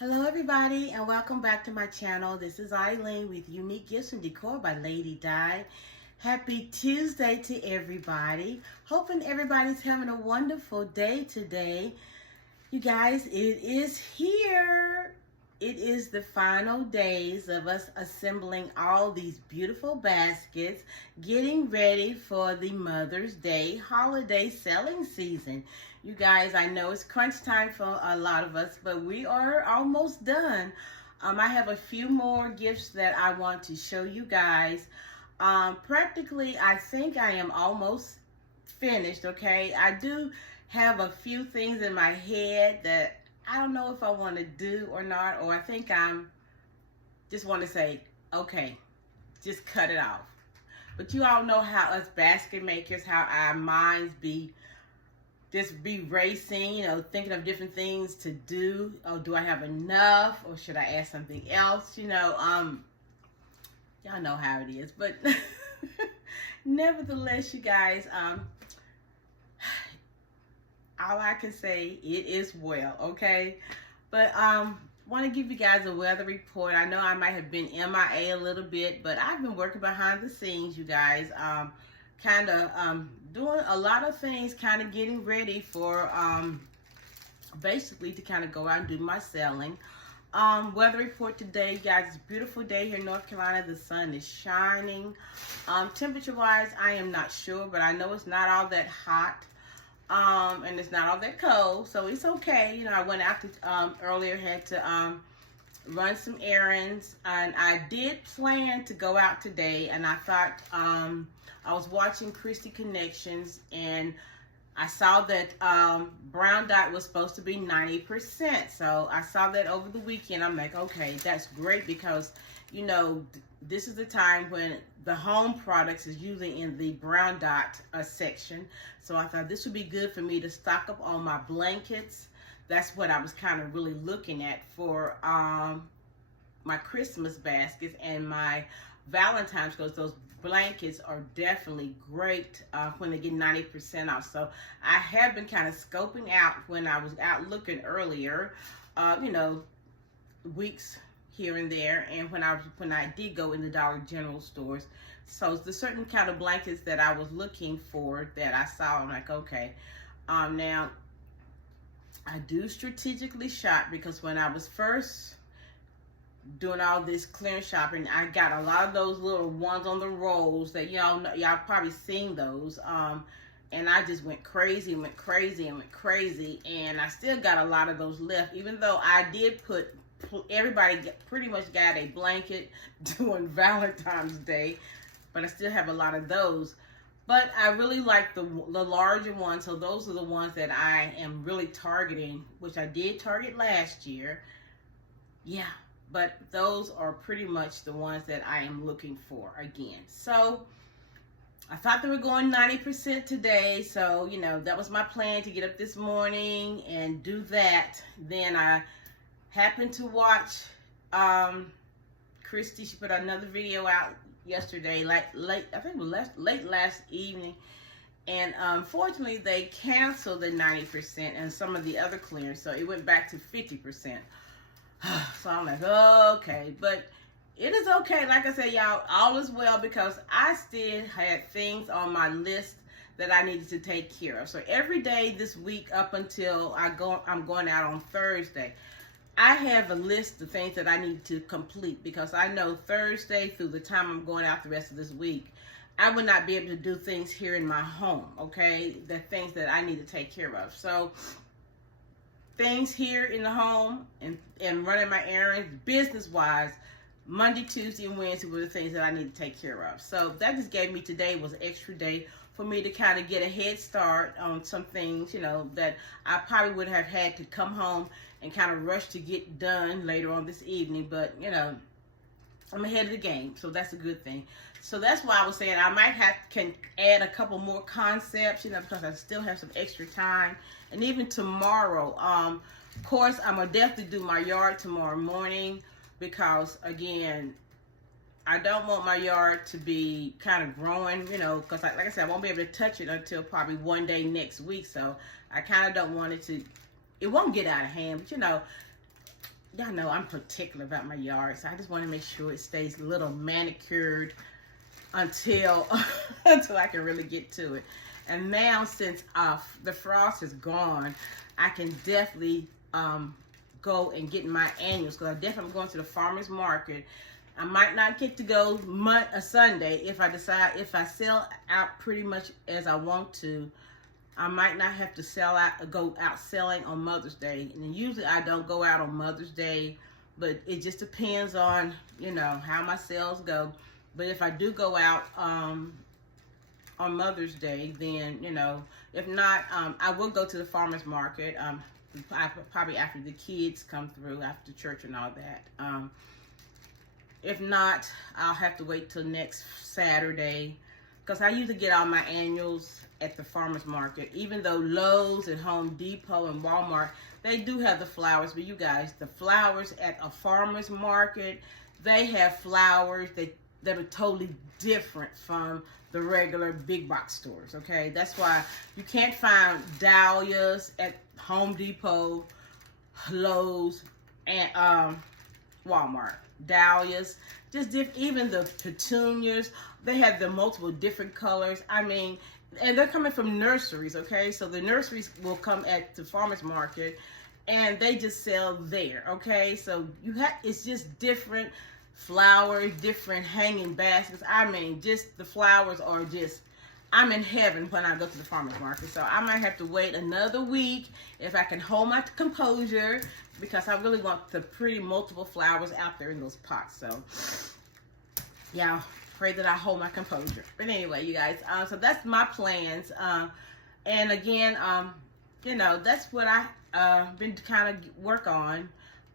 Hello everybody and welcome back to my channel. This is Eileen with Unique Gifts and Decor by Lady Di. Happy Tuesday to everybody. Hoping everybody's having a wonderful day today. You guys, it is here. It is the final days of us assembling all these beautiful baskets, getting ready for the Mother's Day holiday selling season. You guys, I know it's crunch time for a lot of us, but we are almost done. I have a few more gifts that I want to show you guys. Practically, I think I am almost finished, okay? I do have a few things in my head that I don't know if I want to do or not, or I think I'm just want to say, okay, just cut it off. But you all know how us basket makers, how our minds be racing, thinking of different things to do. Oh, do I have enough, or should I add something else? Y'all know how it is. But nevertheless, you guys, all I can say, it is well, okay? But want to give you guys a weather report. I know I might have been MIA a little bit, but I've been working behind the scenes, you guys. Kind of doing a lot of things, kind of getting ready for basically to kind of go out and do my selling. Weather report today, you guys. It's a beautiful day here in North Carolina. The sun is shining. Temperature wise, I am not sure, but I know it's not all that hot. And it's not all that cold, so it's okay. I went out to, earlier, had to run some errands, and I did plan to go out today, and I thought, I was watching Christy Connections, and I saw that brown dot was supposed to be 90%, so I saw that over the weekend. I'm like, okay, that's great, because this is the time when the home products is usually in the brown dot section. So I thought this would be good for me to stock up on my blankets. That's what I was kind of really looking at for my Christmas baskets and my Valentine's, because those blankets are definitely great when they get 90% off. So I have been kind of scoping out when I was out looking earlier, weeks here and there, and when I did go in the Dollar General stores. So it's the certain kind of blankets that I was looking for that I saw. I'm like, okay. Now I do strategically shop, because when I was first doing all this clearance shopping, I got a lot of those little ones on the rolls that y'all probably seen those. And I just went crazy, and I still got a lot of those left, even though I did put everybody pretty much got a blanket during Valentine's Day, but I still have a lot of those. But I really like the larger ones, so those are the ones that I am really targeting, which I did target last year. Yeah, but those are pretty much the ones that I am looking for again. So I thought they were going 90% today, so that was my plan, to get up this morning and do that. Then I happened to watch Christy. She put another video out yesterday, I think it was late last evening, and unfortunately they canceled the 90% and some of the other clearance, so it went back to 50%. So I'm like, okay, but it is okay. Like I said, y'all, all is well, because I still had things on my list that I needed to take care of. So every day this week up until I'm going out on Thursday, I have a list of things that I need to complete, because I know Thursday through the time I'm going out the rest of this week, I would not be able to do things here in my home, okay? The things that I need to take care of. So things here in the home and running my errands, business-wise, Monday, Tuesday, and Wednesday were the things that I need to take care of. So that just gave me, today was an extra day for me to kind of get a head start on some things, that I probably would have had to come home and kind of rush to get done later on this evening. But, I'm ahead of the game, so that's a good thing. So that's why I was saying I might can add a couple more concepts, because I still have some extra time. And even tomorrow, of course, I'm going to definitely do my yard tomorrow morning, because, again, I don't want my yard to be kind of growing, because like I said, I won't be able to touch it until probably one day next week. So I kind of don't want it to, it won't get out of hand, but y'all know I'm particular about my yard, so I just want to make sure it stays a little manicured until until I can really get to it. And now, since the frost is gone, I can definitely go and get my annuals, because I definitely am going to the farmer's market. I might not get to go a Sunday if I decide, if I sell out pretty much as I want to. I might not have to go out selling on Mother's Day. And usually I don't go out on Mother's Day, but it just depends on, you know, how my sales go. But if I do go out on Mother's Day, then, you know, if not, I will go to the farmer's market. Probably after the kids come through, after church and all that. If not, I'll have to wait till next Saturday, because I usually get all my annuals at the farmer's market. Even though Lowe's and Home Depot and Walmart, they do have the flowers, but you guys, the flowers at a farmer's market, they have flowers that are totally different from the regular big box stores, okay? That's why you can't find dahlias at Home Depot, Lowe's, and Walmart. Dahlias, just even the petunias, they have the multiple different colors. I mean, and they're coming from nurseries, okay? So the nurseries will come at the farmer's market, and they just sell there, okay? So it's just different flowers, different hanging baskets. I mean, just the flowers are just, I'm in heaven when I go to the farmer's market. So I might have to wait another week if I can hold my composure, because I really want the pretty multiple flowers out there in those pots. So yeah, pray that I hold my composure. But anyway, you guys, so that's my plans. And again, you know, that's what I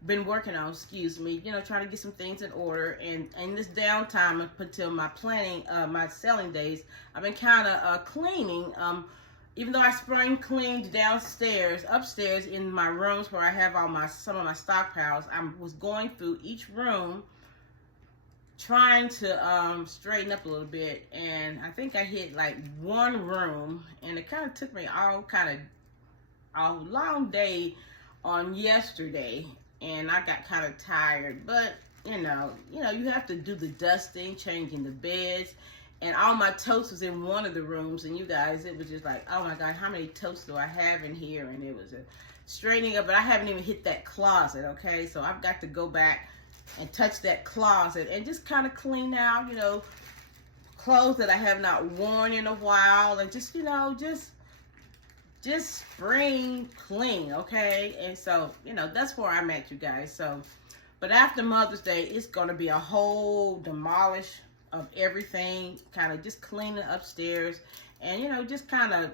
been working on, excuse me, you know, trying to get some things in order. And in this downtime up until my planning, my selling days, I've been kind of cleaning. Even though I spring cleaned downstairs, upstairs in my rooms where I have some of my stockpiles, I was going through each room trying to straighten up a little bit. And I think I hit like one room, and it kind of took me a long day on yesterday. And I got kind of tired, but you know, you have to do the dusting, changing the beds, and all my totes was in one of the rooms. And you guys, it was just like, oh my God, how many totes do I have in here? And it was a straightening up, but I haven't even hit that closet, okay? So I've got to go back and touch that closet and just kind of clean out, you know, clothes that I have not worn in a while, and just, you know, just spring clean, okay? And so, you know, that's where I'm at, you guys. So, but after Mother's Day, it's going to be a whole demolish of everything, kind of just cleaning upstairs, and, you know, just kind of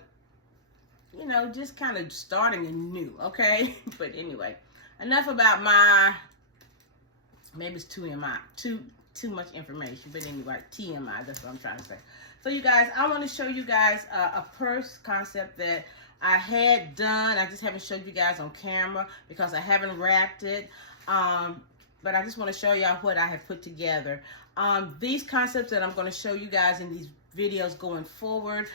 starting anew, okay? But anyway, enough about maybe it's too much information, but anyway, TMI, that's what I'm trying to say. So you guys, I want to show you guys a purse concept that I had done. I just haven't showed you guys on camera because I haven't wrapped it. But I just want to show y'all what I have put together. These concepts that I'm going to show you guys in these videos going forward,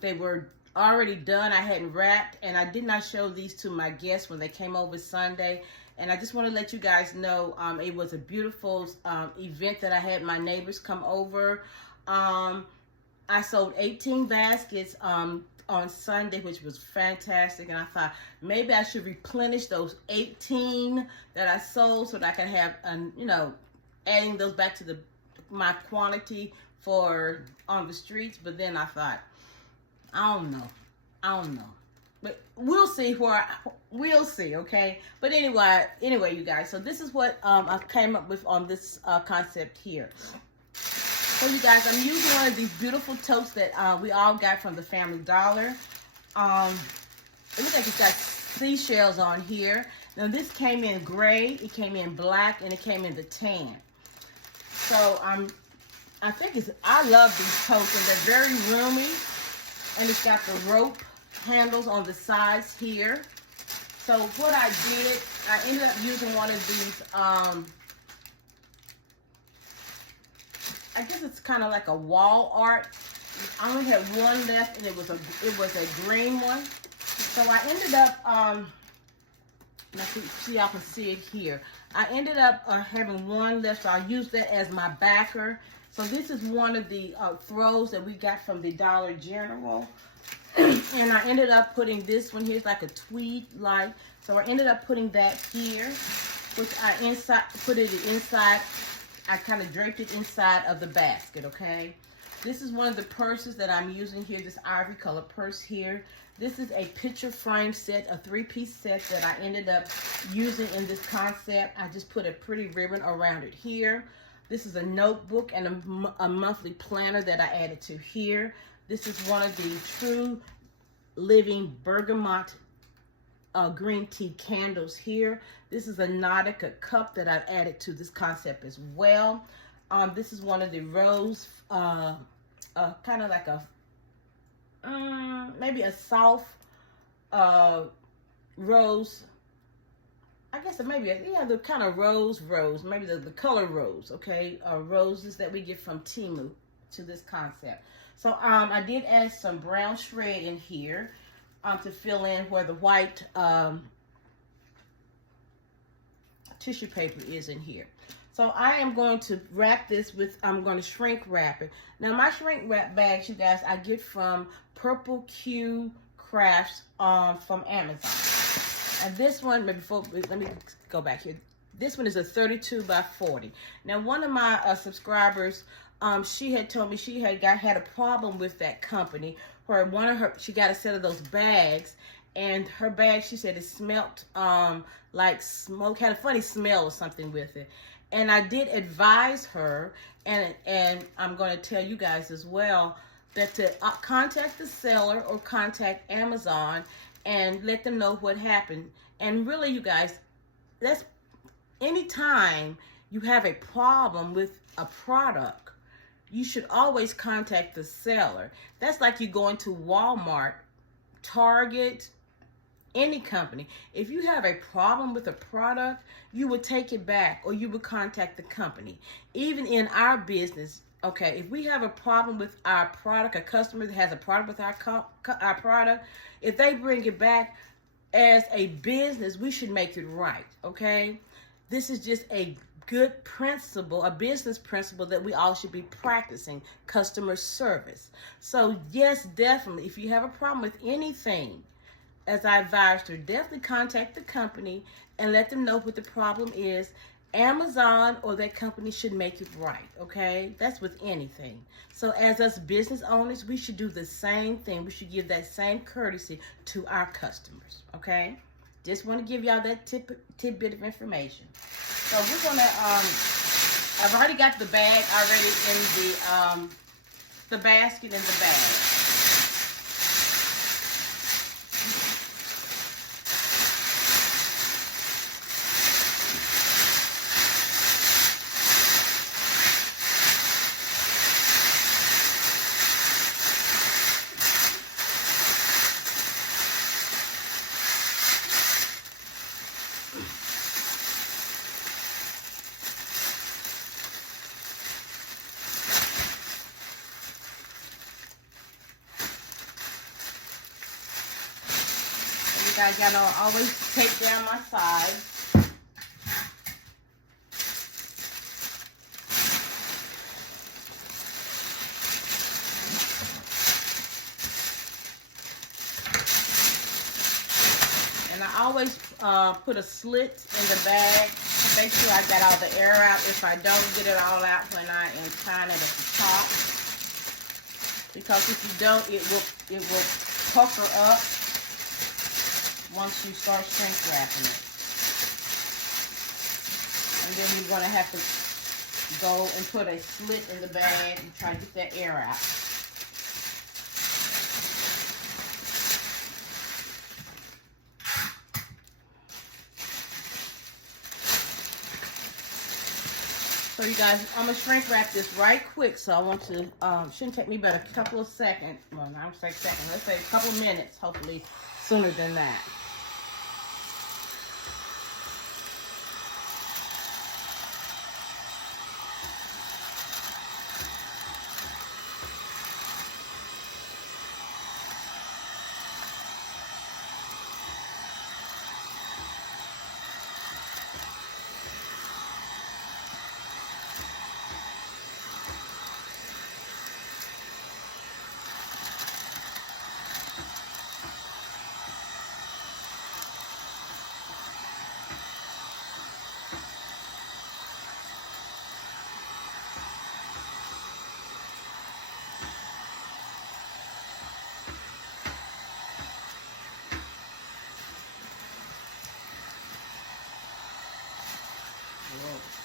they were already done. I hadn't wrapped, and I did not show these to my guests when they came over Sunday. And I just want to let you guys know it was a beautiful event that I had my neighbors come over. I sold 18 baskets on Sunday, which was fantastic, and I thought maybe I should replenish those 18 that I sold so that I can have, you know, adding those back to my quantity for on the streets. But then I thought, I don't know, but we'll see we'll see, okay? But anyway, you guys, so this is what I came up with on this concept here. So you guys, I'm using one of these beautiful totes that we all got from the Family Dollar. It looks like it's got seashells on here. Now this came in gray, it came in black, and it came in the tan. So I love these totes, and they're very roomy. And it's got the rope handles on the sides here. So what I did, I ended up using one of these, I guess it's kind of like a wall art. I only had one left, and it was a green one. So I ended up Now, see, y'all can see it here. I ended up having one left, so I used that as my backer. So this is one of the throws that we got from the Dollar General. And I ended up putting this one here. It's like a tweed light. So I ended up putting that here, which I put it inside. I kind of draped it inside of the basket, okay? This is one of the purses that I'm using here, this ivory color purse here. This is a picture frame set, a 3-piece set that I ended up using in this concept. I just put a pretty ribbon around it here. This is a notebook and a monthly planner that I added to here. This is one of the True Living Bergamot green tea candles here. This is a Nautica cup that I've added to this concept as well. This is one of the rose, kind of like a, maybe a soft rose. I guess it maybe, yeah, the kind of rose, maybe the color rose, okay? Roses that we get from Temu to this concept. So I did add some brown shred in here to fill in where the white tissue paper is in here. So I am going to wrap this with, I'm going to shrink wrap it. Now my shrink wrap bags, you guys, I get from Purple Q Crafts from Amazon. And this one, let me go back here. This one is a 32 by 40. Now one of my subscribers, she had told me she had a problem with that company where she got a set of those bags, and her bag, she said, it smelled like smoke, had a funny smell or something with it. And I did advise her, and I'm going to tell you guys as well, that to contact the seller or contact Amazon and let them know what happened. And really, you guys, that's anytime you have a problem with a product, you should always contact the seller. That's like you going to Walmart, Target, any company. If you have a problem with a product, you would take it back or you would contact the company. Even in our business, okay, if we have a problem with our product, a customer that has a problem with our product, if they bring it back, as a business, we should make it right, okay? This is just a good principle, a business principle that we all should be practicing, customer service. So yes, definitely, if you have a problem with anything, as I advised her, definitely contact the company and let them know what the problem is. Amazon or that company should make it right, okay? That's with anything. So as us business owners, we should do the same thing. We should give that same courtesy to our customers, okay? Just want to give y'all that tidbit of information. So we're gonna, I've already got the bag already in the basket in the bag. Guys, y'all know I always take down my sides. And I always put a slit in the bag to make sure I got all the air out if I don't get it all out when I am tying it at the top. Because if you don't, it will pucker up once you start shrink wrapping it. And then you're going to have to go and put a slit in the bag and try to get that air out. So you guys, I'm going to shrink wrap this right quick. So I want to, shouldn't take me but a couple of seconds. Well, I don't say seconds, let's say a couple of minutes, hopefully sooner than that. Whoa.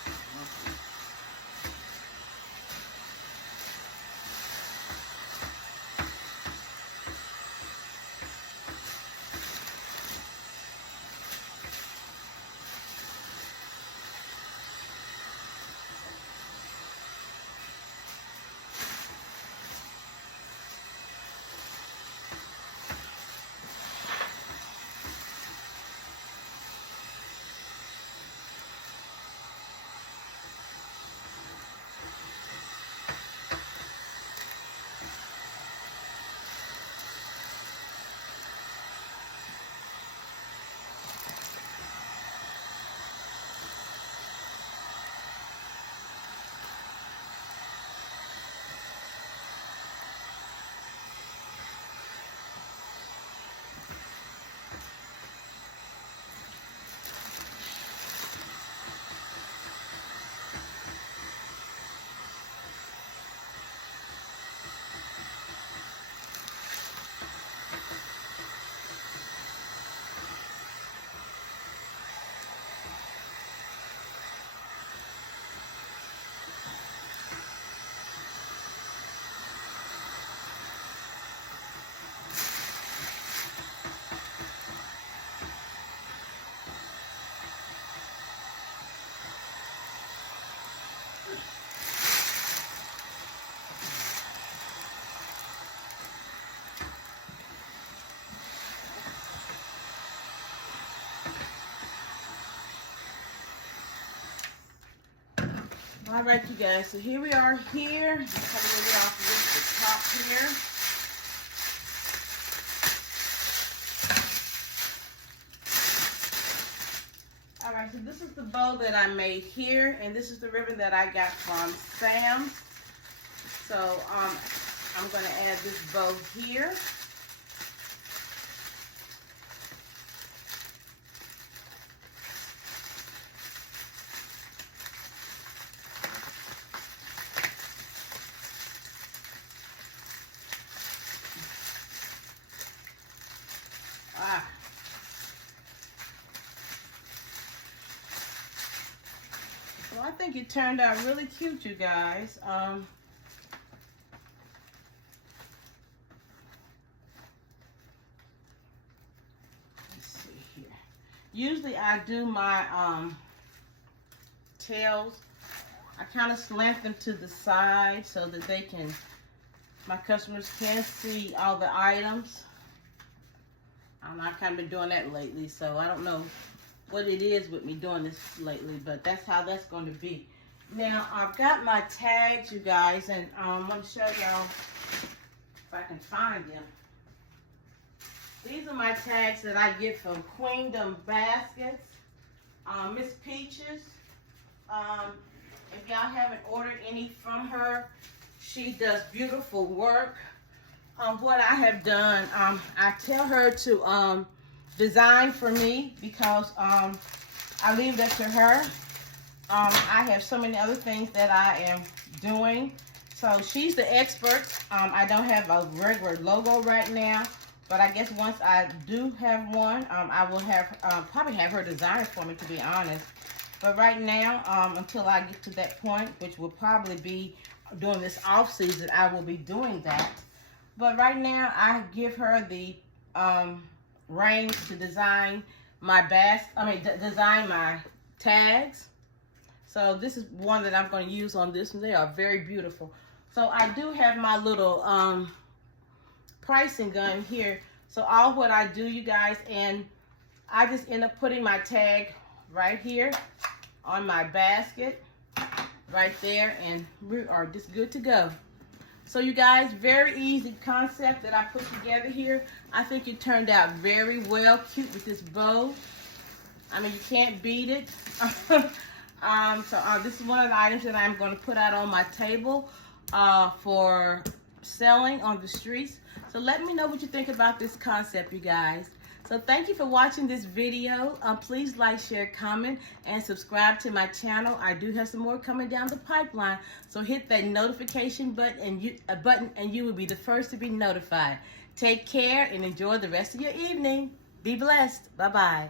All right, you guys, so here we are here. Just cut a little bit off the top here. All right, so this is the bow that I made here, and this is the ribbon that I got from Sam's. So I'm going to add this bow here. Well, I think it turned out really cute, you guys. Let's see here. Usually I do my tails. I kind of slant them to the side so that my customers can see all the items. I don't know, I've kind of been doing that lately, so I don't know what it is with me doing this lately, but that's how that's going to be. Now, I've got my tags, you guys, and I'm going to show y'all if I can find them. These are my tags that I get from Queendom Baskets. Miss Peaches, if y'all haven't ordered any from her, she does beautiful work. What I have done, I tell her to design for me because I leave that to her. I have so many other things that I am doing. So she's the expert. I don't have a regular logo right now, but I guess once I do have one, I will have probably have her design for me, to be honest. But right now, until I get to that point, which will probably be during this off season, I will be doing that. But right now, I give her the reins to design my design my tags. So this is one that I'm going to use on this one. They are very beautiful. So I do have my little pricing gun here. So all what I do, you guys, and I just end up putting my tag right here on my basket, right there, and we are just good to go. So you guys, very easy concept that I put together here. I think it turned out very well, cute with this bow. I mean, you can't beat it. This is one of the items that I'm going to put out on my table for selling on the streets. So let me know what you think about this concept, you guys. So thank you for watching this video. Please like, share, comment, and subscribe to my channel. I do have some more coming down the pipeline. So hit that notification button and you will be the first to be notified. Take care and enjoy the rest of your evening. Be blessed. Bye-bye.